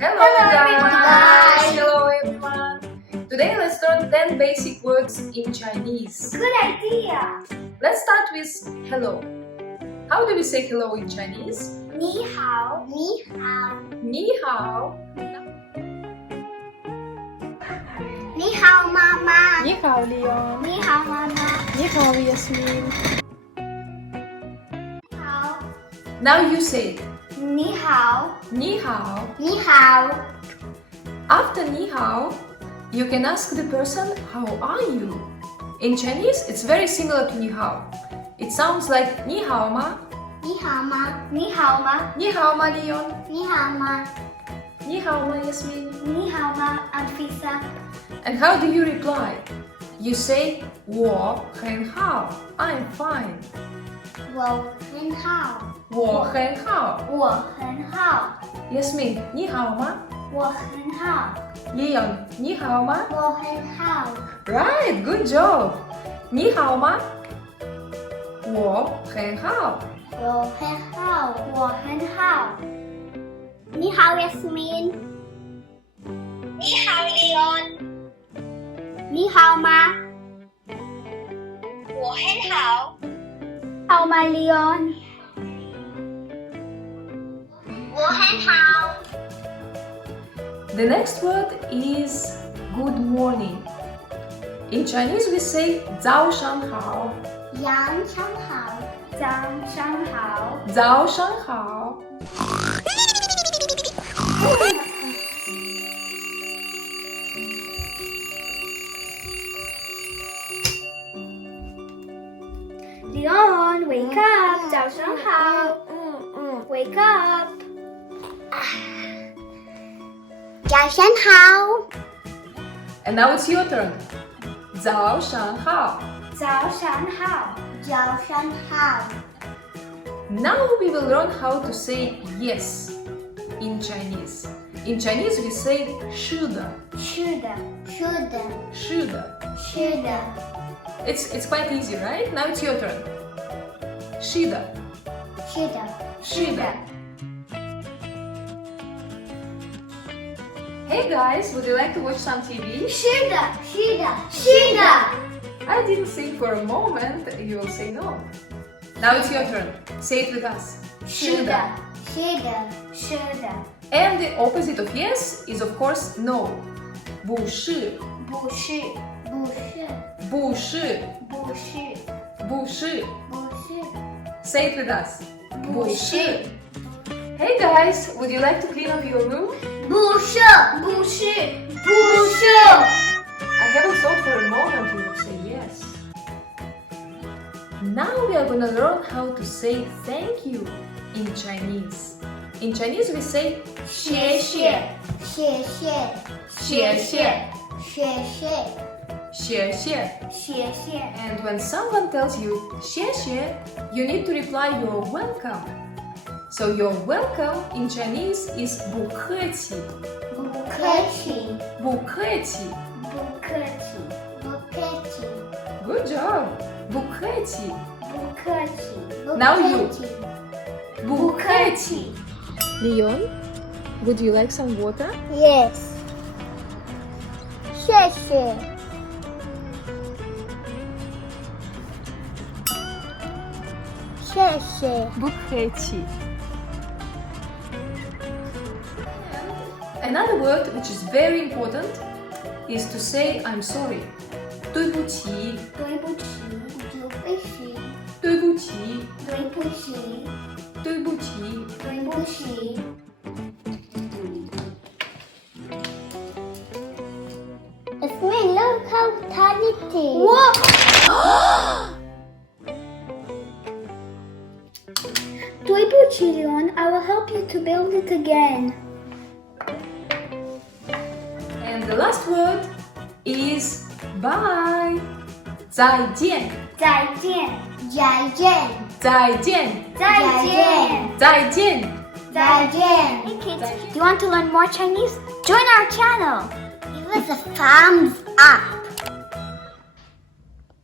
Hello guys! Hello everyone! Today let's learn 10 basic words in Chinese. Good idea! Let's start with hello. How do we say hello in Chinese? 你好，你好，你好。你好，妈妈。你好 Leon. 你好，妈妈。你好 Yasmine. 好。 Now you say it. 你好，你好. 你好。 After 你好, you can ask the person, how are you? In Chinese, it's very similar to 你好. It sounds like 你好吗?你好吗？你好吗？你好吗 Leon? 你好吗？你好吗 Yasmine? 你好吗，Anfisa？ And how do you reply? You say 我很好. I'm fine. 我很好，我很好. 我很好， Yasmine, 你好吗? 我很好， Leon, 你好吗? 我很好， Right, good job. 你好吗? 我很好. 我很好，我很好。你好，Yasmine。你好，Leon。你好吗？我很好。好吗，Leon？我很好。 The next word is good morning. In Chinese we say 早上好. 早上好，早上好。早上好. Leon, wake up！早上好。Wake up！早上好。 And now it's your turn. 早上好. 早上好。早上好。 Now we will learn how to say yes in Chinese. In Chinese we say 是的.是的，是的，是的.是的。It's quite easy, right? Now it's your turn. 是的.是的，是的. Hey guys, would you like to watch some TV? 是的，是的，是的。 I didn't think for a moment you will say no. Now it's your turn. Say it with us. 是的，是的，是的。 And the opposite of yes is of course no. 不是,不是，不是，不是,不是，不是.不是， Say it with us. 不是。 Hey guys, would you like to clean up your room? 不是，不是，不是。 I haven't thought for a moment you would say yes. Now we are gonna learn how to say thank you in Chinese. In Chinese we say 谢谢，谢谢，谢谢,谢谢，谢谢. 谢谢。 And when someone tells you 谢谢, you need to reply you're welcome. So you're welcome in Chinese is 不客气.不客气，不客气.不客气，不客气， Good job. 不客气.不客气，不 Now 客 you. 气，不客气. Leon, would you like some water? Yes。谢谢。谢谢。不客气. Another word which is very important is to say I'm sorry. 对不起,对不起，对不起，对不起,对不起，对不起. 对不起。Yasmine, look how tiny it is. Whoa! 对不起 Leon, I will help you to build it again. And the last word is bye. 再见,再见，再见，再见,再见，再见. 再见。Hey kids, do you want to learn more Chinese? Join our channel. Give us a thumbs up.